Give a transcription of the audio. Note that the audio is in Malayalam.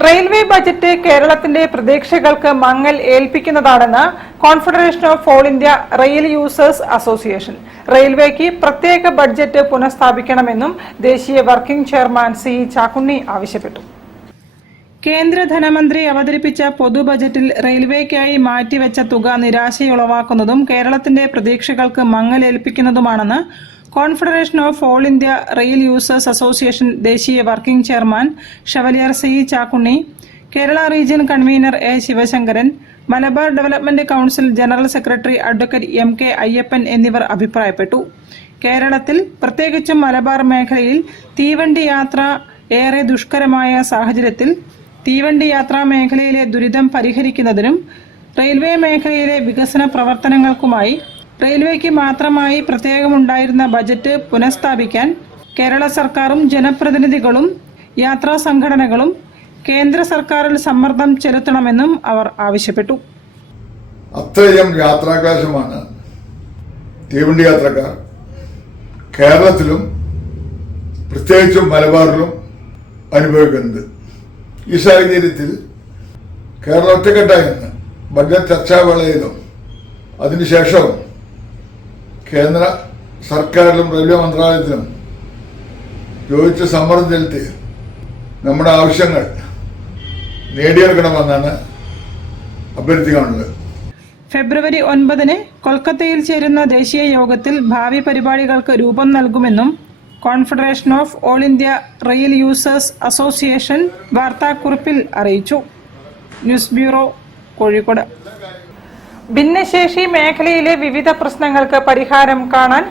റെയിൽവേ ബജറ്റ് കേരളത്തിന്റെ പ്രതീക്ഷകൾക്ക് മങ്ങൽ ഏൽപ്പിക്കുന്നതാണെന്ന് confederation of all India rail users association. റെയിൽവേക്ക് പ്രത്യേക ബഡ്ജറ്റ് പുനഃസ്ഥാപിക്കണമെന്നും ദേശീയ വർക്കിംഗ് ചെയർമാൻ സി ചാക്കുണ്ണി ആവശ്യപ്പെട്ടു. കേന്ദ്ര ധനമന്ത്രി അവതരിപ്പിച്ച പൊതു ബജറ്റിൽ റെയിൽവേക്കായി മാറ്റിവെച്ച തുക നിരാശയുളവാക്കുന്നതും കേരളത്തിന്റെ പ്രതീക്ഷകൾക്ക് മങ്ങലേൽപ്പിക്കുന്നതുമാണെന്ന് confederation of all India rail users association ദേശീയ working chairman Chevalier C Chakkunni, Kerala region convener A Sivasankaran, Malabar development council general secretary advocate M K Ayyappan എന്നിവർ അഭിപ്രായപ്പെട്ടു. കേരളത്തിൽ പ്രത്യേകിച്ചും മലബാർ മേഖലയിൽ തീവണ്ടി യാത്ര ഏറെ ദുഷ്കരമായ സാഹചര്യത്തിൽ തീവണ്ടി യാത്രാ മേഖലയിലെ ദുരിതം പരിഹരിക്കുന്നതിനും റെയിൽവേ മേഖലയിലെ വികസന പ്രവർത്തനങ്ങൾക്കുമായി റെയിൽവേക്ക് മാത്രമായി പ്രത്യേകമുണ്ടായിരുന്ന ബജറ്റ് പുനഃസ്ഥാപിക്കാൻ കേരള സർക്കാരും ജനപ്രതിനിധികളും യാത്രാ സംഘടനകളും കേന്ദ്ര സർക്കാരിൽ സമ്മർദ്ദം ചെലുത്തണമെന്നും അവർ ആവശ്യപ്പെട്ടു. അത്രയും യാത്രാക്ലേശമാണ് തീവണ്ടി യാത്രക്കാർ കേരളത്തിലും പ്രത്യേകിച്ചും മലബാറിലും അനുഭവിക്കുന്നത്. ഈ സാഹചര്യത്തിൽ കേരളം ഒറ്റക്കെട്ടായി നിന്ന് ബഡ്ജറ്റ് ചർച്ചാവേളയിലും അതിനുശേഷവും കേന്ദ്ര സർക്കാരിലും റെയിൽവേ മന്ത്രാലയത്തിലും ചോദിച്ച് സമ്മർദ്ദം ചെലുത്തി നമ്മുടെ ആവശ്യങ്ങൾ നേടിയെടുക്കണമെന്നാണ് അഭ്യർത്ഥിക്കാനുള്ളത്. ഫെബ്രുവരി 9 കൊൽക്കത്തയിൽ ചേരുന്ന ദേശീയ യോഗത്തിൽ ഭാവി പരിപാടികൾക്ക് രൂപം നൽകുമെന്നും confederation of all India rail users association വാർത്താക്കുറിപ്പിൽ അറിയിച്ചു. News bureau, Kozhikode. ഭിന്നശേഷി മേഖലയിലെ വിവിധ പ്രശ്നങ്ങൾക്ക് പരിഹാരം കാണാൻ